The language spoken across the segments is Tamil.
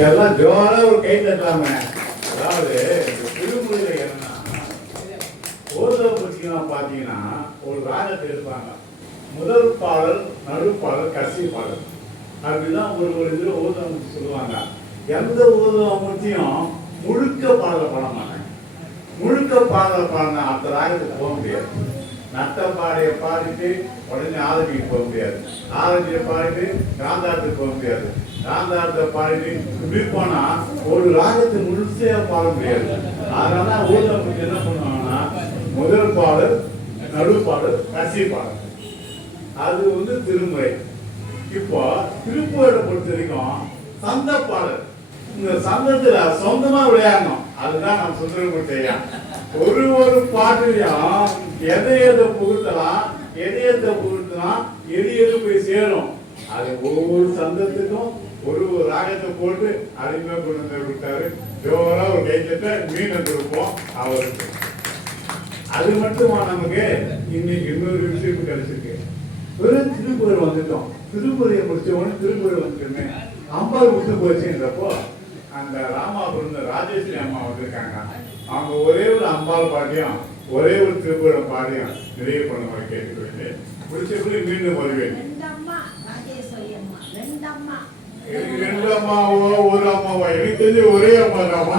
எல்லாம் ஜோனா ஒரு கை தட்டலாமே அதாவது இந்த திருமுறையில என்னன்னா ஓதோ பற்றியெல்லாம் பார்த்தீங்கன்னா ஒரு ராகத்தை எடுப்பாங்க முதல் பாடல் நடுப்பாடல் கடைசி பாடல். அப்படிதான் ஒரு ஒரு இதில் ஓதம் சொல்லுவாங்க. எந்த ஓதவத்தையும் முழுக்க பாடலை பாட மாட்டாங்க. முழுக்க பாடலை பாடினா அந்த ராகத்துக்கு போக முடியாது. நட்ட பாடைய பாடிட்டு உடனே ஆரம்பிக்கு போக முடியாது. ஆரம்பியை பாடிட்டு காந்தாட்டுக்கு போக முடியாது. காந்தாரத்தை பாடி இப்படி போனா ஒரு ராகத்தை முழுசையா பாட முடியாது. அதனால ஊர்ல என்ன பண்ணுவாங்கன்னா முதல் பாடல் நடுப்பாடல் கடைசி பாடல். அது வந்து திருமுறை. இப்போ திருப்புகழை பொறுத்த வரைக்கும் சந்த பாடல். இந்த சந்தத்துல சொந்தமா விளையாடணும். அதுதான் நம்ம சுந்தரமூர்த்தி ஒரு ஒரு பாட்டுலையும் எதை எதை புகுத்தலாம் எதை எதை புகுத்தலாம் எது எது போய் சேரும். அது ஒவ்வொரு சந்தத்துக்கும் ஒரு ஒரு ராகத்தை போட்டு அருமையா கொண்டு வந்து விட்டாரு. ஜோரா ஒரு கைத்தட்ட மீன் கொடுப்போம் அவருக்கு. அது மட்டுமா நமக்கு? இன்னைக்கு இன்னொரு விஷயம் கிடைச்சிருக்கு. வெறும் திருப்புகழ் வந்துட்டோம். திருப்புறையை முடிச்ச உடனே திருப்புகழ் அம்பாள் விட்டு போச்சுன்றப்போ அந்த ராமாபுரம் ராஜேஸ்வரி அம்மா வந்திருக்காங்க. அவங்க ஒரே ஒரு அம்பாள் பாட்டியும் ஒரே ஒரு திருப்புகழ் பாடியும் நிறைவு பண்ணுவாங்க கேட்டுக்கிறேன் முடிச்சபடி மீண்டும் வருவேன் ரெண்டம்மா ராஜேஸ்வரி அம்மா ரெண்டம்மா எனக்கு ரெண்டு அம்மாவோ ஒரு அம்மாவோ எனக்கு தெரிஞ்சு ஒரே அம்மா தாமா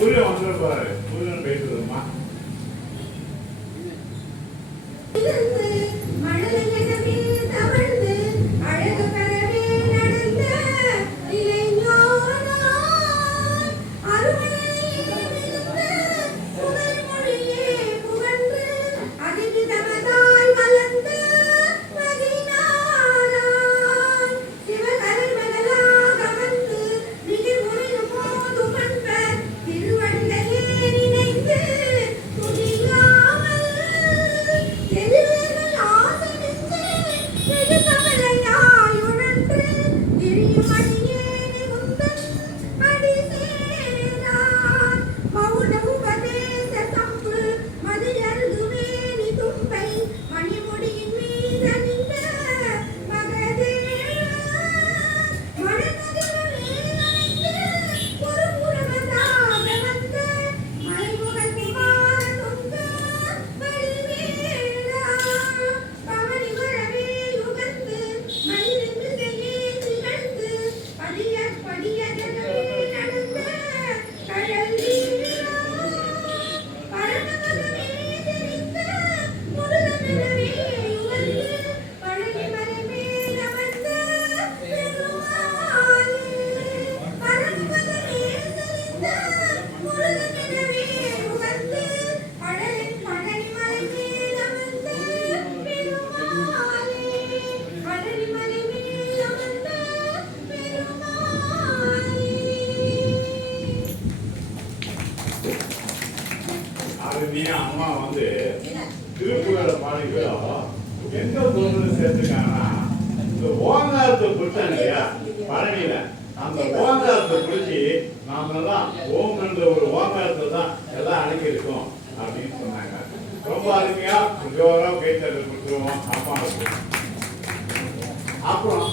இப்ப முருகன் வந்துட போயிட்டு வருமா அம்மா வந்து திருப்புகளை பாடிக்கிறோம் எந்த பொருள் சேர்த்துக்காங்கன்னா இந்த ஓங்காரத்தை பிடிச்சாங்க இல்லையா? பழனியில. அந்த ஓங்காரத்தை பிடிச்சி நாமெல்லாம் ஓம் என்ற ஒரு ஓங்காரத்தை தான் எல்லாம் அடங்கியிருக்கோம் அப்படின்னு சொன்னாங்க. ரொம்ப அருமையா ஜோரம் கைத்தறி கொடுத்துருவோம். அப்பா அப்புறம்